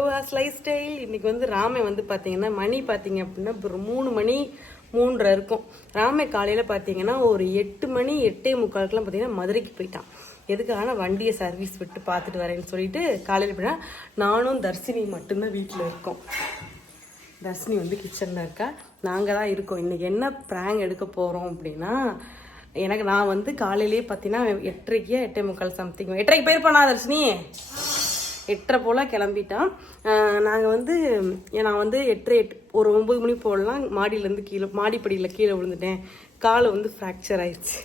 Yogas life style. இன்னைக்கு வந்து ராமே வந்து பார்த்தீங்கன்னா மணி பார்த்தீங்க அப்படின்னா ஒரு 3 மணி 3:30 இருக்கும். ராமே காலையில் பார்த்தீங்கன்னா ஒரு 8 மணி 8:45 பார்த்தீங்கன்னா மதுரைக்கு போயிட்டான். எதுக்காக வண்டியை சர்வீஸ் விட்டு பார்த்துட்டு வரேன்னு சொல்லிட்டு காலையில் போயிட்டா. நானும் தர்ஷினி மட்டும்தான் வீட்டில் இருக்கோம். தர்ஷினி வந்து கிச்சனில் இருக்கா, நாங்கள் தான் இருக்கோம். இன்றைக்கி என்ன ப்ராங்க் எடுக்க போகிறோம் அப்படின்னா, நான் வந்து காலையிலேயே பார்த்தீங்கன்னா 8:30 8:45 சம்திங் 8:30 போயிருப்பேனா தர்ஷினி 8:30 போல் கிளம்பிட்டான். நாங்கள் வந்து நான் வந்து 8 ஒரு 9 மணி போடலாம் மாடியிலேருந்து கீழே மாடிப்படியில் கீழே விழுந்துட்டேன். காலை வந்து ஃப்ராக்சர் ஆயிடுச்சு.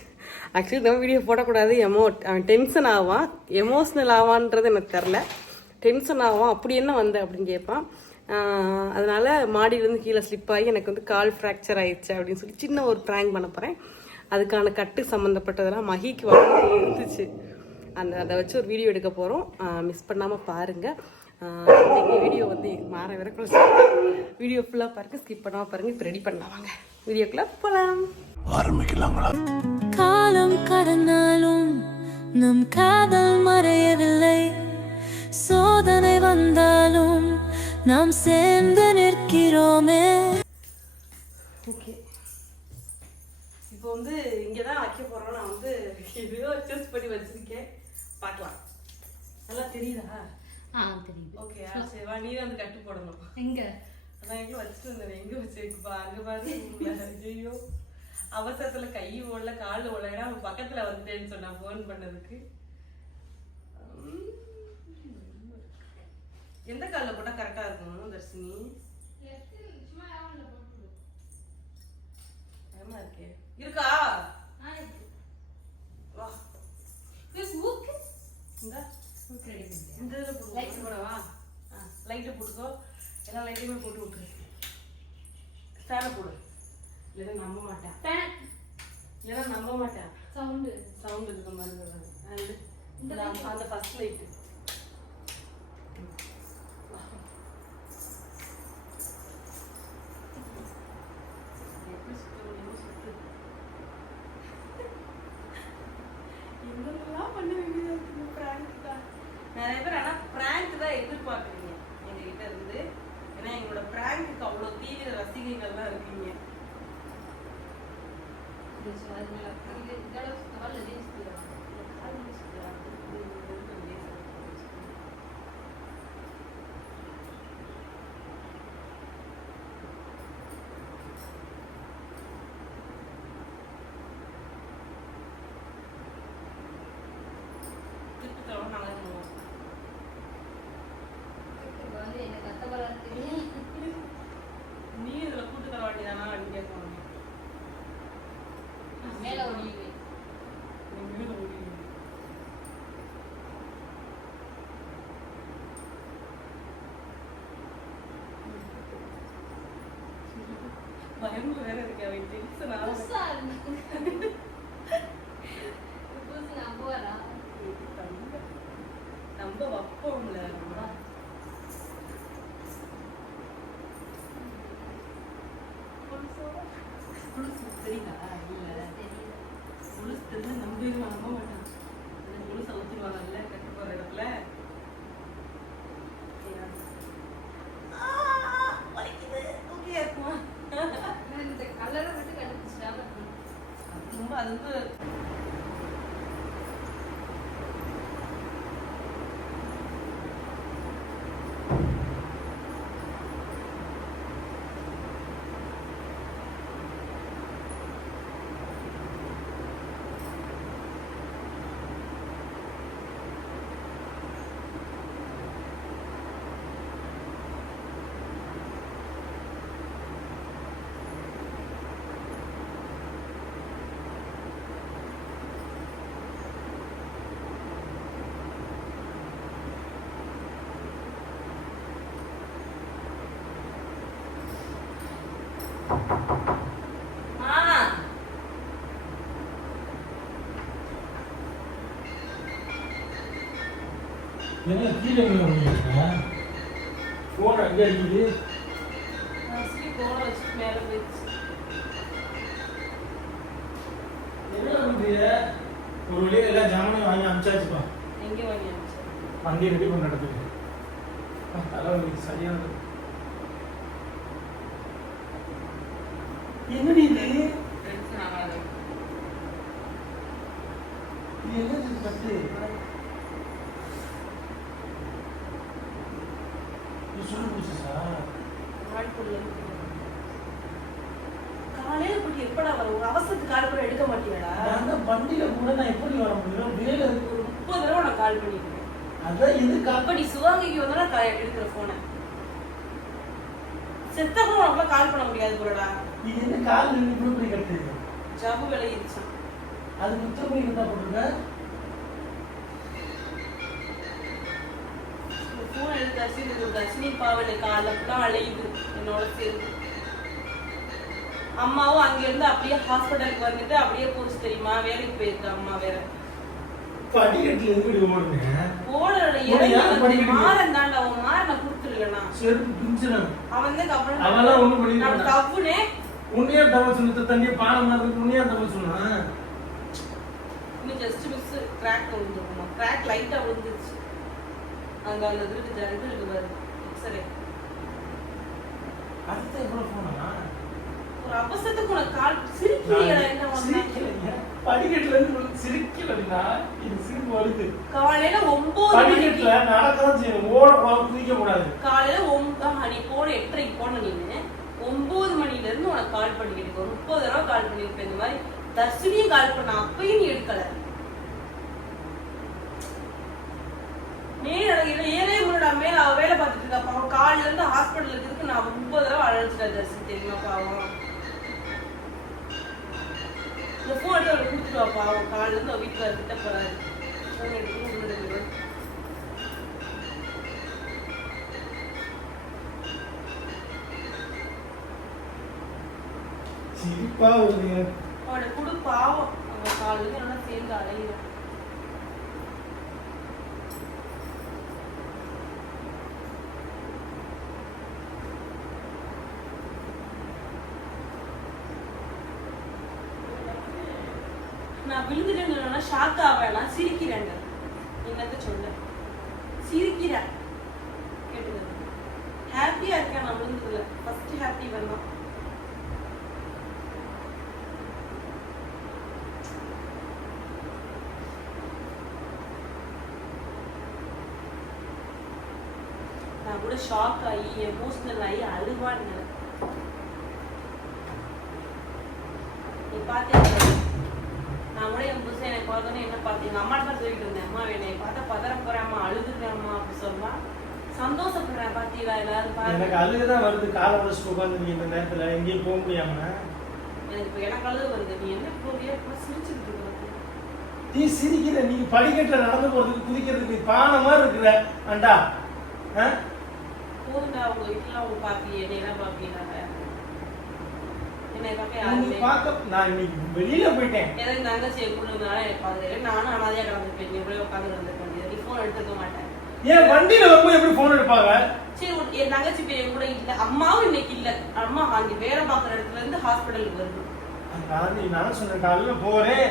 ஆக்சுவலி இந்த வீடியோ போடக்கூடாது. அவன் டென்ஷன் ஆவான், எமோஷ்னல் ஆவான்றது எனக்கு தெரில. டென்ஷன் ஆவான், அப்படி என்ன வந்த அப்படின்னு கேட்பான். அதனால் மாடியிலேருந்து கீழே ஸ்லிப் ஆகி எனக்கு வந்து கால் ஃப்ராக்சர் ஆயிடுச்சு அப்படின்னு சொல்லி சின்ன ஒரு ப்ராங்க் பண்ண போகிறேன். அதுக்கான கட்டு சம்மந்தப்பட்டதெல்லாம் மகிக்கு வந்து இருந்துச்சு. அதை வச்சு ஒரு வீடியோ எடுக்க போகிறோம். மிஸ் பண்ணாமல் பாருங்கள். இன்றைக்கி வீடியோ வந்து மாற வரைக்கும் வீடியோ ஃபுல்லாக பாருங்கள், ஸ்கிப் பண்ணாமல் பாருங்கள். இப்போ ரெடி பண்ணாவாங்க, வீடியோக்குள்ளே போகலாம். ஆரம்பிக்கலாங்களா? காலம் கடந்தாலும் நம் காதல் மறையவில்லை. சோதனை வந்தாலும் நாம் சேர்ந்து நிற்கிறோமே. ஓகே, இப்போ வந்து இங்கே தான் வைக்க போகிறோம். நான் வந்து எதையோ சூஸ் பண்ணி வச்சுருக்கேன், பார்க்கலாம். நல்லா தெரியுதா? தெரியுது. ஓகே, சரி வா, நீ வந்து கட்டு போடணும். எங்கே? அதான் எங்கே வச்சுட்டு இருந்தேன், எங்கே வச்சிருக்குப்பா? அங்கே பாரு. ஐயோ, அவசரத்தில் கை ஓடல கால் ஓடல, அவன் பக்கத்தில் வந்துட்டேன்னு சொன்னான் ஃபோன் பண்ணதுக்கு. எந்த காலில் போட்டால் கரெக்டாக இருக்கும் தர்ஷினி? ஏமா இருக்கே இருக்கா? வா, இந்த இதில் போடவா? லைட்டை போட்டுக்கோ, எல்லா லைட்டையுமே போட்டு விட்டுரு. ஃபேனை போடு, இல்லைன்னா நம்ப மாட்டேன். சவுண்டு இருக்க மாதிரி அந்த ஃபர்ஸ்ட் லைட்டு. நிறைய பேர் ஆனால் பிராங்க் தான் எதிர்பார்க்குறீங்க எங்ககிட்ட இருந்து. ஏன்னா எங்களோட பிராங்க்கு அவ்வளோ தீவிர ரசிகைகள்லாம் இருக்கீங்க. நீ இதுல கூட்டு தர வேண்டியதானா அப்படின்னு கேட்கணும். மேல ஓடிடுவேன். பயந்து வேற இருக்கு, அவன் டென்ஷன் நம்ம வைப்போம்ல. தெரியுதா? இல்ல முழுசு தெரிஞ்சு நம்ப மாட்டான். முழுச ஊத்திடுவாங்கல்ல கட்டு போற இடத்துல. ரொம்ப அது வந்து என்ன கீழே ஃபோன் அங்கே இருக்குது. ஒரு வழியாக எல்லா ஜாமானையும் வாங்கி அனுப்பிச்சாச்சுப்பா. எங்கே வாங்கி அனுப்பிச்சேன்? வண்டி ரெடி பண்ண இடத்துக்கு. தலைவலி சரியானது. என்னடி இது? டென்ஷன் ஆகாத. இது என்னது இது கட்டு? இது சொல்லு புதுசா? காலையில போட்டு எப்படா வர ஒரு அவசரத்துக்கு கால் பண்ண எடுக்க மாட்டியாடா? நான் தான் வண்டியில கூட நான் எப்படி வர முடியும்? வேலை இருக்கு. ஒரு 30 தடவை நான் கால் பண்ணிருக்கேன். அதான் எதுக்கு அப்ப நீ சிவகங்கைக்கு வந்தா எடுக்கிற போன செத்த கூட உனக்குலாம் கால் பண்ண முடியாது போலடா. இது என்ன கால் நின்று இப்படி கட்டு? ஜாபு விளையிடுச்சு. அது முத்தப்படி இருந்தா போட்டுருக்க. போன் எடுத்து தர்ஷினி பாவலை கால ஃபுல்லா அழையுது என்னோட சேர்ந்து. அம்மாவும் அங்க இருந்து அப்படியே ஹாஸ்பிட்டலுக்கு வந்துட்டு அப்படியே போச்சு தெரியுமா, வேலைக்கு போயிருக்கு அம்மா வேற. படிக்கட்டுல எப்படி ஓடுங்க? ஓடுற மாறன் தாண்டா, அவன் மாறனை கொடுத்துருக்கா செருப்பு பிஞ்சிடும். அவன் தான் கப்பல் அவெல்லாம் ஒண்ணும் பண்ணிருக்க நான் தப்புனே. உன்னையா தவறு சொன்ன தண்ணியை பாலம் மாதிரி உன்னையா தவறு சொன்னா? இன்னும் ஜஸ்ட் மிஸ் கிராக் விழுந்துருக்கணும். கிராக் லைட்டா விழுந்துருச்சு. அங்க அந்த இதுக்கு இருக்கு பாரு எக்ஸ்ரே. அதுதான் எவ்வளவு போனா? ஒரு அவசரத்துக்கு உனக்கு கால் சிரிக்கிறீங்களா? என்ன சிரிக்கலைங்க. படிக்கட்டுல இருந்து சிரிக்கலடா. இது சிரிப்பு வருது. காலையில 9 படிக்கட்டுல நடக்கதான் செய்யணும். ஓட குதிக்க கூடாது. காலையில 9 நீ போன 8:30க்கு போன நீனு 9 மணில இருந்து உனக்கு கால் பண்ணிக்கிட்டு 30 தடவை கால் பண்ணிருப்பேன். இந்த மாதிரி தர்ஷினியும் கால் பண்ண அப்பயும் நீ எடுக்கல. ஏறே முன்னாடி மேல அவ வேலை பார்த்துட்டு இருக்கா. அவன் காலையில இருந்து ஹாஸ்பிட்டல் இருக்கிறதுக்கு நான் 30 தடவை அழைச்சிட்டேன் தர்ஷினி, தெரியுமா பாவம். இந்த போன் எடுத்து அவளை கொடுத்துட்டு வாப்பா. அவன் காலையில இருந்து அவ வீட்டுல கிட்ட போறாரு. போன் எடுத்து சிரிப்பா வருது. அவனை குடு பாவம். அவன் காலையில நல்லா சேர்ந்து அலையிறான். நான் விழுந்துட்டேன்னு ஷாக் ஆவேனா சிரிக்கிறேன். என்னத்த சொல்ல சிரிக்கிறேன் கேட்டுங்க. ஹாப்பியா இருக்கேன் நான் விழுந்ததுல. ஃபர்ஸ்ட் ஹாப்பி வரணும். நான் கூட ஷாக் ஆகி எமோஷனல் ஆகி அழுவான்னு நீ பாத்தீங்க. நான் கூட என் புதுசு எனக்கு பார்த்தோன்னே என்ன பார்த்தீங்க அம்மா தான் சொல்லிட்டு இருந்தேன். அம்மா என்னை பார்த்தா பதற போறேன் அம்மா, அழுதுறேன் அம்மா அப்படி சொன்னா சந்தோஷப்படுறேன். பாத்தீங்களா எல்லாரும் பாருங்க. எனக்கு அழுகுதான் வருது. காலை வச்சு உட்காந்து இந்த நேரத்துல எங்கேயும் போக முடியாம எனக்கு இப்ப எனக்கு அழுது வருது. நீ என்ன போறியா சிரிச்சுட்டு இருக்க? நீ சிரிக்கிற. நீங்க படிக்கட்டுல நடந்து போறதுக்கு குதிக்கிறதுக்கு பானை மாதிரி இருக்கிற அண்டா. போதுண்டா. உங்க வீட்டுல அவங்க பாப்பி என்னையெல்லாம் பாப்பீங்க. என்னை நான் இன்னைக்கு வெளியில போயிட்டேன். ஏதாவது தங்கச்சியை கொண்டுனால எனக்கு பாதுகாப்பு. நானும் அனாதையா கிடந்திருப்பேன். நீ எப்படி உட்காந்து கிடந்திருப்பேன். நீ போன் எடுத்துக்க மாட்டேன். ஏன் வண்டியில வரும்போது எப்படி போன் எடுப்பாங்க? சரி என் தங்கச்சி பேர் கூட இல்ல. அம்மாவும் இன்னைக்கு இல்ல. அம்மா அங்க வேலை பார்க்குற இடத்துல இருந்து ஹாஸ்பிட்டலுக்கு வருது. அதான் நான் சொன்ன காலையில போறேன்.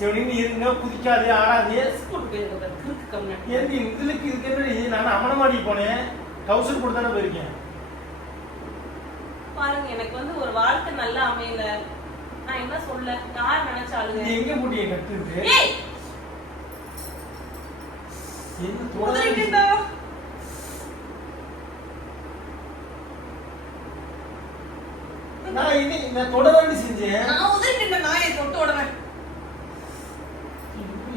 சிவனின்னு இருங்க, குதிக்காதே, ஆடாதே. போட்டு போயிருக்க கிறுக்கு கம்மியா. ஏன் இதுக்கு இதுக்கு நான் அமனமாடி போனேன். டவுசர் போட்டு தானே போயிருக்கேன். பாருங்க எனக்கு வந்து ஒரு வாழ்க்கை நல்லா அமையல. நான் என்ன சொல்ல யார் நினைச்சாலுங்க. நீ எங்க போட்டிய கட்டுது? என்ன தோடா நான் இன்னி நான் தொடர்ந்து செஞ்சேன். நான் உதறிட்டேன். நான் ஏன் தொட்டு ஓடுறேன்?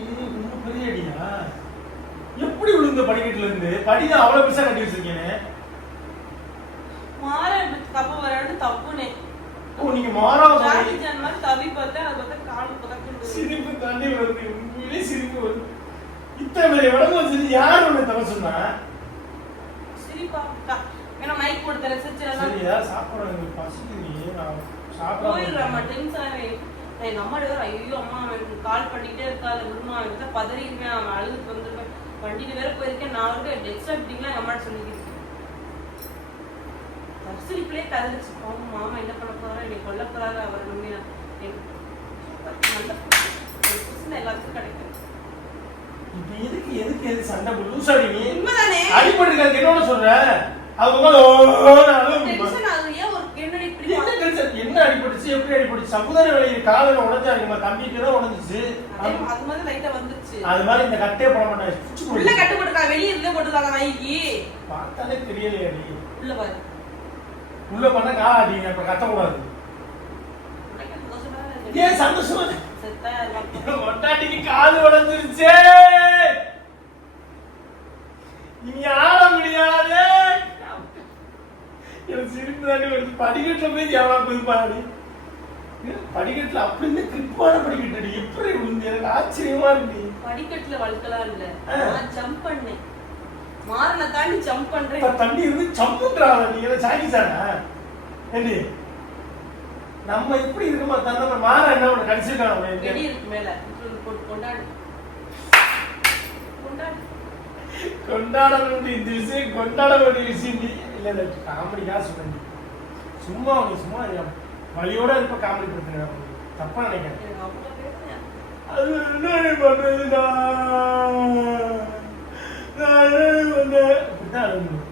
இது பெரிய அடியா? எப்படி விழுந்த படிக்கட்டுல இருந்து? படிதான் அவ்வளவு பெருசா கட்டி வச்சிருக்கேன். மாற கப்ப வரது தப்புனே. ஓ நீங்க மாறாம ஜாதி ஜான் மாதிரி தவி பார்த்தா அது பார்த்தா கால் பதக்கு சிரிப்பு தாண்டி வருது. உண்மையிலே சிரிப்பு வருது. இத்தனை பெரிய விடமா சரி யார் உன்னை தர சொன்னா? சிரிப்பா ஏன்னா மைக் போட்டு ரசிச்சலாம். சரி யார் சாப்பிடுறாங்க? எனக்கு பசிக்குது. நான் சாப்பிட போயிடுறேன். டென்ஷன் ஆவேன். எங்க அம்மா வேற ஐயோ அம்மா அவனுக்கு கால் பண்ணிட்டே இருக்காது விடுமா அவன் பதறிடுவேன். அவன் அழுதுட்டு வந்துருவேன். வண்டியில வேற போயிருக்கேன். நான் வந்து எக்ஸ்ட்ரா ஃபிட்டிங்லாம் எங்க அம்மா சொல்லிக்கிட்டு சிரிப்பிலே கதறிச்சு. மாமா என்ன பண்ண போறாரு, என்னை கொல்ல போறாரு, அவர் நம்பி நல்ல எல்லாத்துக்கும் கிடைக்கும். இப்ப எதுக்கு எதுக்கு எது சண்டை லூசாடி? உண்மைதானே? அடிபட்டு என்னோட சொல்ற? அது அழுகும். டென்ஷன் ஆகுது. ஏன் ஒரு என்னடி இப்படி என்ன டென்ஷன்? என்ன அடிபட்டுச்சு, எப்படி அடிபட்டுச்சு? சமுதாய வழியில காலையில உடஞ்சாருமா, தம்பிக்கு தான் உடஞ்சிச்சு. அது மாதிரி லைட்டா வந்துச்சு. அது மாதிரி இந்த கட்டே போட மாட்டாங்க. உள்ள கட்டு போட்டுருக்கா, வெளிய இருந்தே போட்டுருக்காங்க நாய்க்கு. பார்த்தாலே தெரியலையா நீ? உள்ள பாரு. உள்ள பண்ண காலாடிங்க, அப்ப கத்தக்கூடாது. ஏன் சந்தோஷமா? ஒட்டாட்டிக்கு காது உடஞ்சிருச்சே, நீ ஆட முடியாது. எனக்கு சிரிப்பு தாண்டி வருது. படிக்கட்டுல போய் எவ்வளோ போய் பாடி, படிக்கட்டுல அப்படி இருந்து கிரிப்பான படிக்கட்டு எப்படி விழுந்து, எனக்கு ஆச்சரியமா இருக்கு. படிக்கட்டுல வழுக்கலாம் இல்ல, நான் ஜம்ப் பண்ணேன். மாறல தாண்டி ஜம்ப் பண்றேன். தண்ணி இருந்து ஜம்புன்றாங்க. நீ என்ன சாக்கிசானா ஏண்டி? நம்ம எப்படி இருக்குமா தந்த மாற என்ன ஒண்ணு கடிச்சிருக்காங்க. வெடி இருக்கு மேல போட்டு கொண்டாடு கொண்டாடு. கொண்டாட வேண்டிய இந்த விஷயம், கொண்டாட வேண்டிய விஷயம் நீ இல்ல இல்ல காமெடிக்கா சொன்னி. சும்மா நீ சும்மா வழியோட இருப்ப காமெடி படுத்துங்க, தப்பா நினைக்கிறேன். அது என்ன பண்றதுடா, நான் அப்படிதான் அழுகணும்.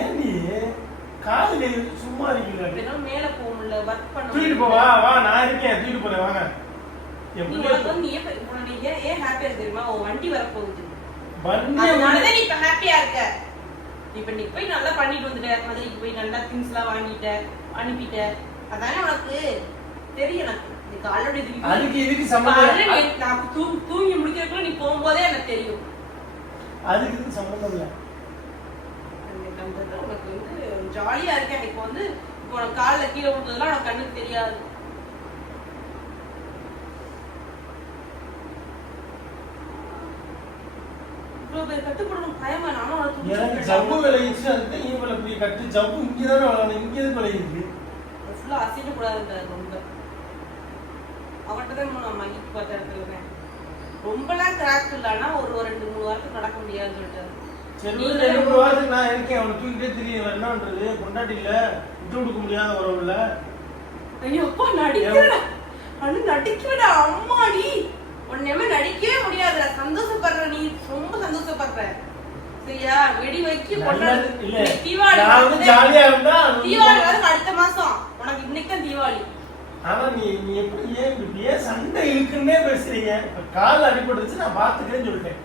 ஏன் நீ காதுல சும்மா இருக்கீங்க? மேல போக முடியல, ஒர்க் பண்ண. தூக்கிட்டு போவா, வா நான் இருக்கேன், தூக்கிட்டு போறேன் வாங்க. ஏன் ஹாப்பியா தெரியுமா? உன் வண்டி வரப்போகுது, வண்டி அதனாலதான் நீ இப்ப ஹாப்பியா இருக்க. இப்ப நீ போய் நல்லா பண்ணிட்டு வந்துட்ட, மதுரைக்கு போய் நல்லா திங்ஸ் எல்லாம் வாங்கிட்ட, அனுப்பிட்ட. அதானே உனக்கு தெரியும். எனக்கு ஆல்ரெடி அதுக்கு இதுக்கு சம்பந்தம். நான் தூங்கி முடிக்கிறதுக்குள்ள நீ போகும்போதே எனக்கு தெரியும். அதுக்கு இதுக்கு சம்பந்தம் இல்லை. உனக்கு வந்து ஜாலியா இருக்கேன். இப்போ வந்து இப்போ உனக்கு காலில் கீழே விழுந்ததெல்லாம் உனக்கு கண்ணுக்கு தெரியாது. இவ்வளவு பேர் கட்டுப்படணும் பயமா? நானும் எனக்கு ஜவ்வு விளையிச்சு, அதுக்கு இவங்களை போய் கட்டு ஜவ்வு இங்கதானே வளரணும், இங்க எதுக்கு விளையுது? ஃபுல்லா அசைக்கக்கூடாதுன்றாரு. ரொம்ப அவன்கிட்ட தான் நான் மகிழ்ச்சி பார்த்த இடத்துல இருக்கேன். ரொம்பலாம் கிராக் இல்லைன்னா ஒரு 2-3 வாரத்துக்கு நடக்க முடியாதுன்னு சொல்லிட்டாரு. சரி 2-3 வாரத்துக்கு நான் இருக்கேன். அவனை தூக்கிட்டே தெரியும் என்ன பண்றது? கொண்டாட்டி இல்ல, விட்டு கொடுக்க முடியாத உறவுல. ஐயோ அப்பா நடிக்கிறடா, நடிக்கிறடா அம்மாடி. உன்னையுமே நடிக்கவே முடியாதுடா. சந்தோஷப்படுற நீ, ரொம்ப சந்தோஷப்படுற. சரியா? வெடி வைக்க கொண்டாடு. தீபாவளி ஜாலியா இருந்தா தீபாவளி வரும் அடுத்த மாசம். உனக்கு இன்னைக்கு தான் தீபாவளி. ஆனா நீ எப்படி ஏன் சண்டை இருக்குன்னே பேசுறீங்க? கால் அடிபட்டுச்சு, நான் பாத்துக்கிறேன்னு சொல்லிட்டேன்.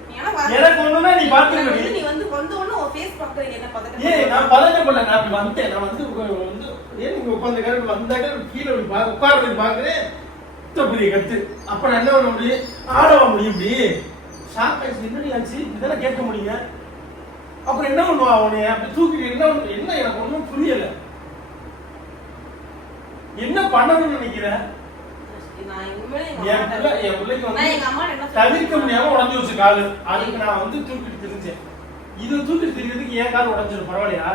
எனக்கு ஒண்ணுன்னா நீ பாத்துக்க. நீ வந்து வந்த உடனே உன் ஃபேஸ் பாக்குறீங்க, என்ன பதட்டம்? ஏய் நான் பதட்டப்படல, நான் அப்படி வந்துட்டேன். நான் வந்து ஏன் நீங்க உட்கார்ந்த கரெக்ட் வந்தாக்க கீழே உட்கார்றது பாக்குறேன். பெரிய கத்து. அப்ப நான் என்ன பண்ண முடியும்? ஆடவா முடியும்? இப்படி ஷாக் ஆயிடுச்சு. என்னடி ஆச்சு? இதெல்லாம் கேட்க முடியுங்க. அப்புறம் என்ன பண்ணுவா அவனைய? அப்படி தூக்கிட்டு என்ன எனக்கு ஒன்றும் புரியல. என்ன பண்ணணும்னு நினைக்கிறேன்? தவிர்க்க முடியாம உடஞ்சு வச்சு காலு. அதுக்கு நான் வந்து தூக்கிட்டு தெரிஞ்சேன். இது தூக்கிட்டு தெரியறதுக்கு ஏன் கால் உடஞ்சிடும்? பரவாயில்லையா?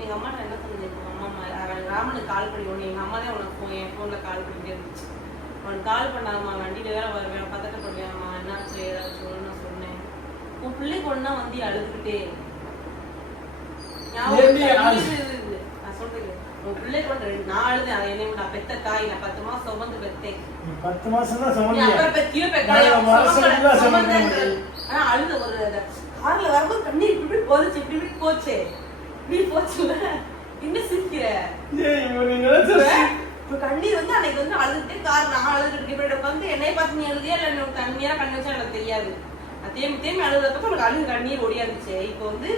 எங்க அம்மா என்ன சொன்னீங்க? அம்மா ராமனுக்கு கால் பண்ணி ஒண்ணு எங்க அம்மா தான் உனக்கு என் போன்ல கால் பண்ணிட்டே இருந்துச்சு. உனக்கு கால் பண்ணாதம்மா, வண்டியில வேற வருவேன், பதட்டப்படுவேம்மா, என்னாச்சு ஏதாச்சும் சொல்லு சொன்னேன். உன் பிள்ளைக்கு ஒன்னா வந்து அழுதுகிட்டே நான் சொல்றேன். உன் பிள்ளைக்கு ஒன்று நான் அழுதேன். அதை என்ன நான் பெத்த தாய், நான் 10 மாசம் சுமந்து பெத்தேன். 10 மாசம் தான் சுமந்து. அப்புறம் பெத்தியோ ஆனா அழுத ஒரு கார்ல வரும்போது கண்ணீர் இப்படி போச்சு, இப்படி போச்சு, இப்படி போச்சுல. என்ன சிரிக்கிற? இப்ப கண்ணீர் வந்து அன்னைக்கு வந்து அழுதுட்டே கார் நான் அழுதுட்டு இப்ப வந்து என்னைய பார்த்து நீ அழுதியா இல்ல தண்ணியா கண்ணு வச்சா எனக்கு தெரியாது. நான் தேம்பி அழுதுறப்ப எனக்கு அழுது கண்ணீர் ஓடியா இருந்துச்சு. இப்போ வந்து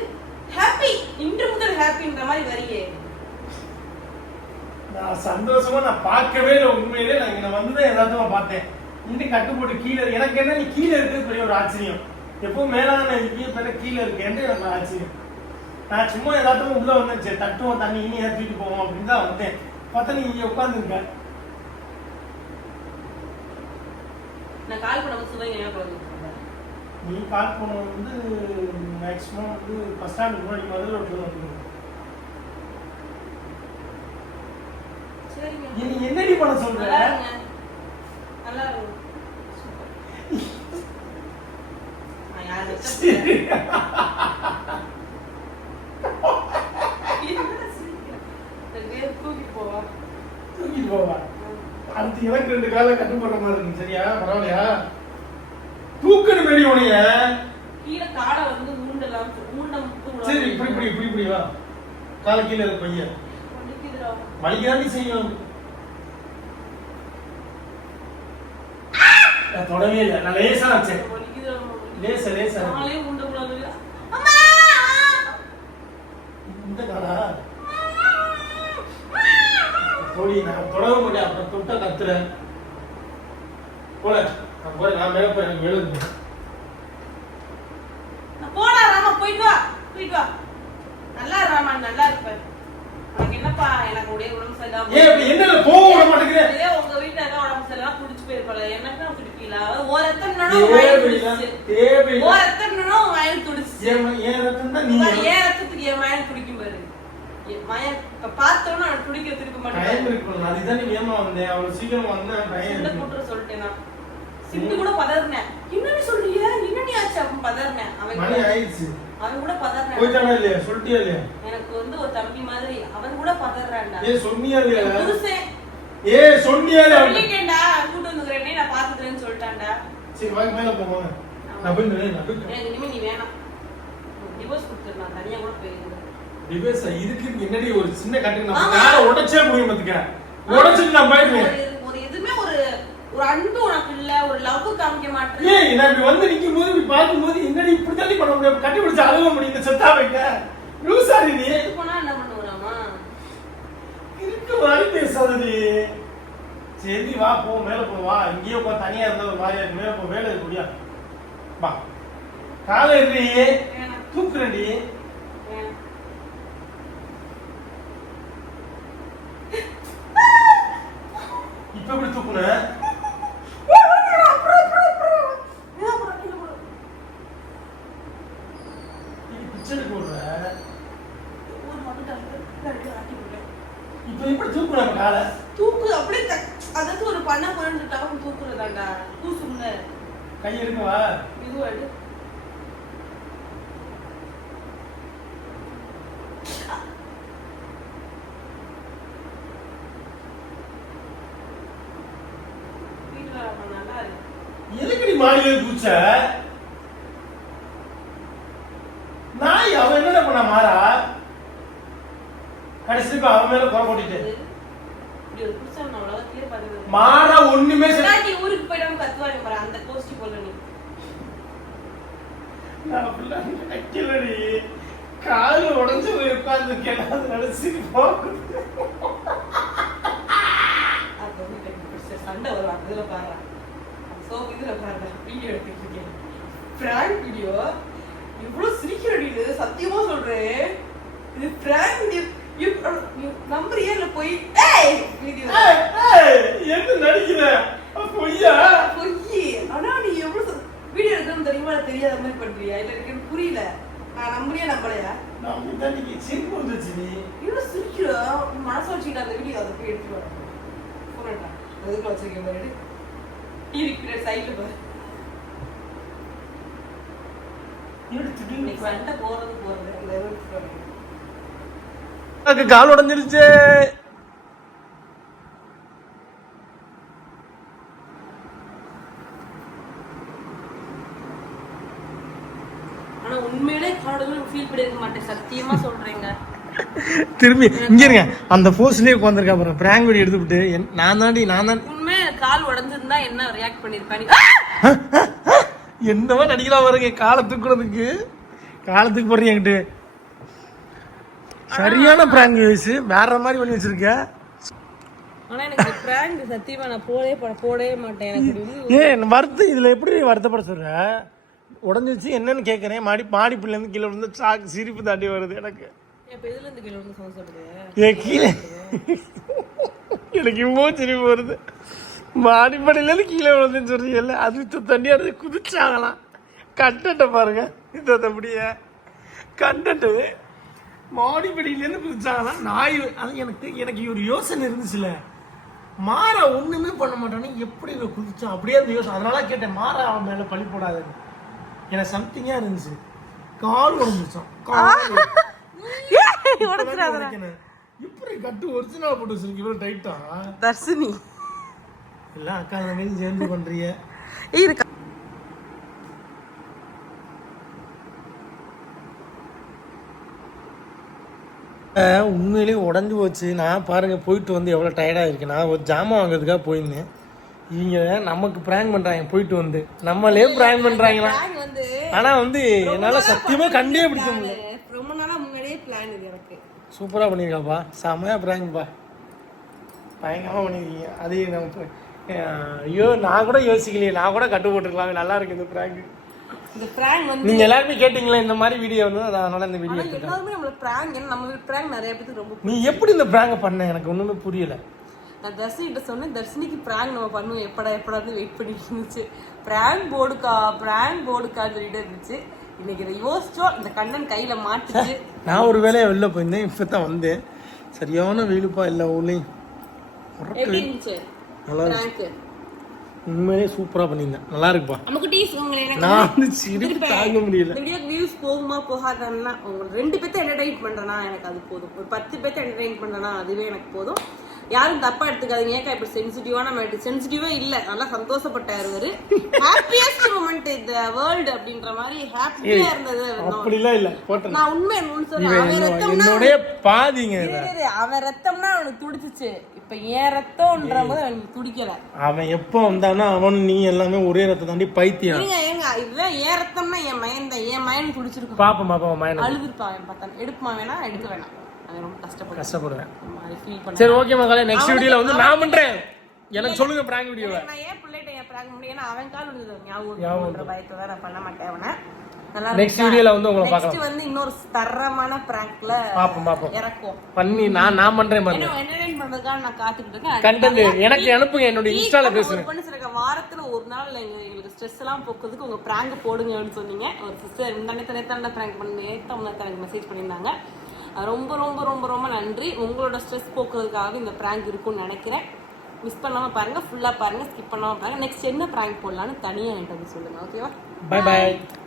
ஹாப்பி, இன்று முதல் ஹாப்பின்ற மாதிரி வரியே. நான் சந்தோஷமா நான் பார்க்கவே இல்லை. உண்மையிலே நான் இங்க வந்துதான் எல்லாத்தையும் பார்த்தேன். இன்னைக்கு கட்டு போட்டு கீழே எனக்கு என்ன நீ கீழே இருக்கிறது பெரிய ஒரு ஆச்சரியம். எப்பவும் மேலான இருக்கே கீழே இருக்கேன்னு எனக்கு ஆச்சரியம். நான் சும்மா எல்லாத்தையும் உள்ள வந்தேன், தட்டுவோம் தண்ணி இனி ஏற்றிட்டு போவோம் அப்படின்னு தான் வந்தேன். பார்த்தா நீ இங்க உட்காந்துருக்க. நான் கால் பண்ண சுவைங்க என்ன பண்ணுங்க? நீ கால் பண்ண வந்து மேக்ஸிமம் வந்து பஸ் ஸ்டாண்டுக்கு முன்னாடி மதுரை ரோட்ல வந்து. நீ என்னடி பண்ண சொல்ற? நல்லா இருக்கும். தூக்கிட்டு போவா. அடுத்து எனக்கு 2 காலம் கட்டு போடுற மாதிரி இருக்கு. சரியா? பரவாயில்லையா? தூக்கணும் மேடி உனைய கீழே காடை வந்து மூண்ட சரி இப்படி வா. கால கீழே இருக்கு பையன். வலிக்காண்டி செய்யும். நான் தொடவே இல்லை. நான் லேசா வச்சேன். லேசா. இந்த காலா போடி. நான் தொடவே மாட்டேன். அப்புறம் தொட்டா கத்துறேன். போல நான் போறேன். நான் மேல போய் எனக்கு எழுது. போடா ராமா, போயிட்டு வா. நல்லா ராமா, நல்லா இருப்ப. உனக்கு என்னப்பா, எனக்கு உடைய உடம்பு சரியில்லாம என்னல போக விட மாட்டேங்கிற. உங்க வீட்டுல ஏதோ உடம்பு சரியில்லாம குடிச்சு போயிருப்பல. எனக்கு நான் குடிக்கல. ஒரு ரத்தம்னா வாய் துடிச்சு. ஒரு ரத்தம்னா வாய் துடிச்சு. ஏன் ரத்தம் தான் நீ. ஏன் ரத்தத்துக்கு என் வாய் துடிக்கும் பாரு. மயன் பார்த்தோன்னா அவன் துடிக்கிறதுக்கு இருக்க மாட்டேன். டைம் இருக்கு. அதுதான் நீ வேமா வந்தேன். அவளோ சீக்கிரம் வந்தா டைம் இல்ல கூட்ற சொல்லிட்டேனா. சிட்டு கூட பதறனே. என்ன நீ சொல்றிய? என்ன நீ ஆச்சு அப்ப பதறனே. அவன் மணி ஆயிடுச்சு. அவன் கூட பதறனே. போய்ட்டானே இல்லையா? சொல்லிட்டியா இல்லையா? எனக்கு வந்து ஒரு தம்பி மாதிரி அவன் கூட பதறறான்டா. சொன்னியா இல்லையா? புருஷே. சொன்னியா இல்லையா? சொல்லிட்டேன்டா. கூட்டி வந்துக்கறேனே நான் பாத்துக்கறேன்னு சொல்லிட்டான்டா. சரி வாங்க மேல போங்க. நான் போய் எனக்கு இனிமே நீ வேணாம். டிவோர்ஸ் கொடுத்துரு. நான் தனியா கூட போயிடுறேன். டிவோர்ஸ் இதுக்கு என்னடி ஒரு சின்ன கட்டு நம்ம கால உடைச்சே முடியும் பாத்துக்க. உடைச்சிட்டு நான் போயிடுவேன். ஒரு எதுமே ஒரு அன்பு உனக்கு இல்ல, ஒரு லவ் காமிக்க மாட்டேன். நான் இப்படி வந்து நிக்கும் போது இப்படி பாக்கும்போது என்னடி இப்படி தள்ளி பண்ண முடியும்? கட்டி பிடிச்சு அழுக முடியும். செத்தா வைக்க லூசாரி நீ. இது போனா என்ன பண்ணுவாமா? இருக்கு வாய் பேசாதடி. சரி வா போ, மேல போ. வா இங்கேயே உட்காந்து தனியா இருந்தா ஒரு மாதிரியா இருக்கு. மேல போ, வேலை இருக்கு முடியா. வா காலை ஏறி தூக்குறடி. இப்ப எப்படி தூக்குன? இப்ப எப்படி தூக்குன கால? தூக்கு அப்படியே அதாவது ஒரு பண்ண போறேன்னு டவுன் தூக்குறதாண்டா. தூசுங்க. கை எடுக்கவா? இது எடு. எதுக்கடி மாடியில குச்ச? நாய் அவன் என்னடா பண்ண மாறா? கடைசிக்கு அவன் மேல குறை போட்டுட்டு மாறா ஒண்ணுமே நீ ஊருக்கு போயிடாம கத்துவாங்க பாரு. அந்த கோஷ்டி போல நீ. நான் அப்படிலாம் நினைக்கலடி. கால உடஞ்சு உட்கார்ந்து கேட்டாது சிரிப்பா. சண்டை வரும். அதுல பாரு. இதுல பாருங்க வீடியோ எடுத்துட்டு இருக்கேன். Prank video. இவ்வளவு சிரிக்கிறடி இது, சத்தியமா சொல்றேன். இது பிராங்க் வீடியோ. நம்பர் ஏர்ல போய் வீடியோ என்ன நடிக்கிற? பொய்யா? பொய். ஆனா நீ எவ்வளவு வீடியோ எடுக்கணும்னு தெரியுமா? தெரியாத மாதிரி பண்றியா? இல்ல எனக்கு புரியல. நான் நம்புறியா நம்பலையா? நான் நீ சிரிப்பு வந்துச்சு. நீ இவ்வளவு சிரிக்கிற மனசு வச்சுக்கிட்ட அந்த வீடியோ அதை போய் எடுத்துட்டு வரேன். போனேன்டா எதுக்கு வச்சிருக்கேன் பாரு. இருக்கிற சைடுல பாரு. இன்னைக்கு சண்டை போறது அந்த கால் உடைஞ்சிருச்சு. ஆனா உண்மையிலே காலோட ஃபீல் பண்ணிருக்க மாட்டேன். சத்தியமா சொல்றேங்க. திரும்பி இங்க இருங்க. அந்த போஸ்ட்லயே உட்கார்ந்திருக்கா பாருங்க. பிராங்க் வீடியோ எடுத்துட்டு நான் தான் உண்மை கால் உடைஞ்சிருந்தா என்ன ரியாக்ட் பண்ணிருப்பானி? என்னவா நடிக்கலாம் பாருங்க. காலத்துக்கு போடுறீங்க என்கிட்ட. சரியான பிராங்க் வயசு வேற மாதிரி பண்ணி வச்சிருக்க. ஆனா எனக்கு பிராங்க் சத்தியமா நான் போடவே மாட்டேன். எனக்கு வருத்த இதுல எப்படி வருத்தப்பட சொல்ற? உடஞ்சிச்சு என்னன்னு கேட்கறேன். மாடி பிள்ளை இருந்து கீழே வந்து சிரிப்பு தாண்டி வருது எனக்கு. இப்ப இதுல இருந்து கீழே வந்து சவுண்ட் சொல்லுது. கீழே எனக்கு இவ்வளோ சிரிப்பு வருது. மாடிப்படையிலேருந்து கீழே விழுந்துன்னு சொல்றீங்கல்ல, அது தண்ணி அடிச்சு குதிச்சாங்களாம். கண்டென்ட்டை பாருங்க. இந்த அப்படியே கண்டென்ட்டு மாடிப்படியிலேருந்து குதிச்சாங்களாம். நாய் அது எனக்கு ஒரு யோசனை இருந்துச்சுல. மாறா ஒண்ணுமே பண்ண மாட்டானே, எப்படி இவன் குதிச்சான் அப்படியே அந்த யோசனை. அதனால கேட்டேன், மாறா அவன் மேல பழி போடாதுன்னு. எனக்கு சம்திங்கா இருந்துச்சு. கால் உடஞ்சிச்சான். எப்படி கட்டு ஒரிஜினல் போட்டு வச்சிருக்கீங்க இவ்வளவு டைட்டா? தர்ஷினி எல்லாம் அக்கா தங்கச்சி சேர்ந்து பண்றீங்க. உண்மையிலேயே உடஞ்சி போச்சு. நான் பாருங்க போயிட்டு வந்து எவ்வளோ டயர்டாக இருக்கு. நான் ஒரு ஜாமான் வாங்குறதுக்காக போயிருந்தேன். இவங்க நமக்கு ப்ராங்க் பண்ணுறாங்க, போயிட்டு வந்து நம்மளே ப்ராங்க் பண்ணுறாங்களா. வந்து ஆனால் வந்து என்னால் சத்தியமாக கண்டே பிடிக்க முடியல. ரொம்ப நாளா முன்னாடியே பிளான் இது எனக்கு. சூப்பராக பண்ணியிருக்காப்பா, செம்மையாக ப்ராங்க்ப்பா, பயங்கரமாக பண்ணியிருக்கீங்க. அது நம்ம ஐயோ நான் கூட யோசிக்கலையே, நான் கூட கட்டு போட்டுருக்கலாமே. நல்லா இருக்கு இந்த ப்ராங்க். இந்த பிராங்க் வந்து நீங்கள் எல்லாருமே கேட்டிங்களா இந்த மாதிரி வீடியோ வந்து, அதனால இந்த வீடியோ எடுத்துட்டேன். எல்லாருமே நம்மள பிராங்க், நம்ம பிராங்க் நிறைய பேருக்கு ரொம்ப. நீ எப்படி இந்த ப்ராங்கை பண்ண எனக்கு ஒன்றுமே புரியல. நான் தர்ஷினிகிட்ட சொன்னேன், தர்ஷினிக்கு பிராங்க் நம்ம பண்ணுவோம், எப்படான்னு வெயிட் பண்ணிட்டு இருந்துச்சு. பிராங்க் போடுக்கான்னு சொல்லிட்டு இருந்துச்சு. இன்னைக்கு இதை யோசிச்சோம், இந்த கண்ணன் கையில மாட்டுச்சு. நான் ஒரு வேலையை வெளில போயிருந்தேன், இப்போ தான் வந்தேன். சரியான வெயிலுப்பா எல்லா ஊர்லேயும். எப்படி இருந்துச்சு நல்லா பிராங்க்? உண்மையிலே சூப்பராக பண்ணியிருந்தேன், நல்லா இருக்குப்பா. நமக்கு டீஸ் நான் வந்து சிரிப்பு தாங்க முடியல. இந்த வீடியோக்கு வியூஸ் போகுமா போகாதுன்னா, உங்களுக்கு 2 பேர்த்த என்டர்டெயின் பண்றேன்னா எனக்கு அது போதும். ஒரு 10 பேர்த்த என்டர்டெயின் பண்றேன்னா அதுவே எனக்கு போதும். யாரும் தப்பா எடுத்துக்காதீங்க. ஏக்கா இப்ப சென்சிட்டிவான மேட்டர், சென்சிட்டிவா இல்ல, நல்லா சந்தோஷப்பட்டாரு அவரு. ஹாப்பியஸ்ட் மொமெண்ட் இந்த வேர்ல்ட் அப்படின்ற மாதிரி ஹாப்பியா இருந்தது. அப்படிலாம் இல்ல போட்டேன் நான் உண்மை சொல்றேன். அவன் ரத்தம்னா என்னோட பாதிங்க, அவன் ரத்தம்னா அவனுக்கு துடிச்சிச்சு. இப்ப ஏன் ரத்தம்ன்ற போது அவனுக்கு துடிக்கல. அவன் எப்போ வந்தானா அவன் நீ எல்லாமே ஒரே ரத்தம் தாண்டி பைத்தியம். ஏங்க இதுதான் ஏன் ரத்தம்னா என் மயன் தான். என் மயன் துடிச்சிருக்கு. பாப்பா மயன் அழுதுருப்பான் பார்த்தா. எடுப்புமா வேணா எடுக்க வேணாம், ரொம்ப கஷ்டப்படுவேன். சரி ஓகே மக்களே, நெக்ஸ்ட் வீடியோல வந்து நான் பண்றேன். எனக்கு சொல்லுங்க பிராங்க் வீடியோவை. நான் ஏன் பிள்ளைட்ட ஏன் பிராங்க் முடியும், அவன் கால் விழுது ஞாபகம் பயத்தை தான் நான் பண்ண மாட்டேன் அவனை. நல்லா நெக்ஸ்ட் வீடியோல வந்து உங்களை பார்க்கலாம். நெக்ஸ்ட் வந்து இன்னொரு தரமான பிராங்க்ல பாப்போம் இறக்குவோம். பண்ணி நான் பண்றேன் பாருங்க. என்டர்டெயின் பண்றதுக்காக நான் காத்துக்கிட்டு இருக்கேன். கண்டென்ட் எனக்கு அனுப்புங்க, என்னோட இன்ஸ்டால பேசுங்க. பண்ணி சொல்லுங்க, வாரத்துல ஒரு நாள் எங்களுக்கு ஸ்ட்ரெஸ் எல்லாம் போக்குறதுக்கு உங்க பிராங்க் போடுங்கன்னு சொன்னீங்க. ஒரு சிஸ்டர் நேத்தான பிராங்க் பண்ணி எனக்கு மெசேஜ் பண்ணியிருந்தாங்க. ரொம்ப ரொம்ப ரொம்ப ரொம்ப நன்றி. உங்களோட ஸ்ட்ரெஸ் போக்குறதுக்காக இந்த பிராங்க் இருக்கும்னு நினைக்கிறேன். மிஸ் பண்ணாம பாருங்க, ஃபுல்லா பாருங்க, ஸ்கிப் பண்ணாம பாருங்க. நெக்ஸ்ட் என்ன பிராங்க் போடலான்னு தனியா என்கிட்ட சொல்லுங்க. ஓகேவா? பை.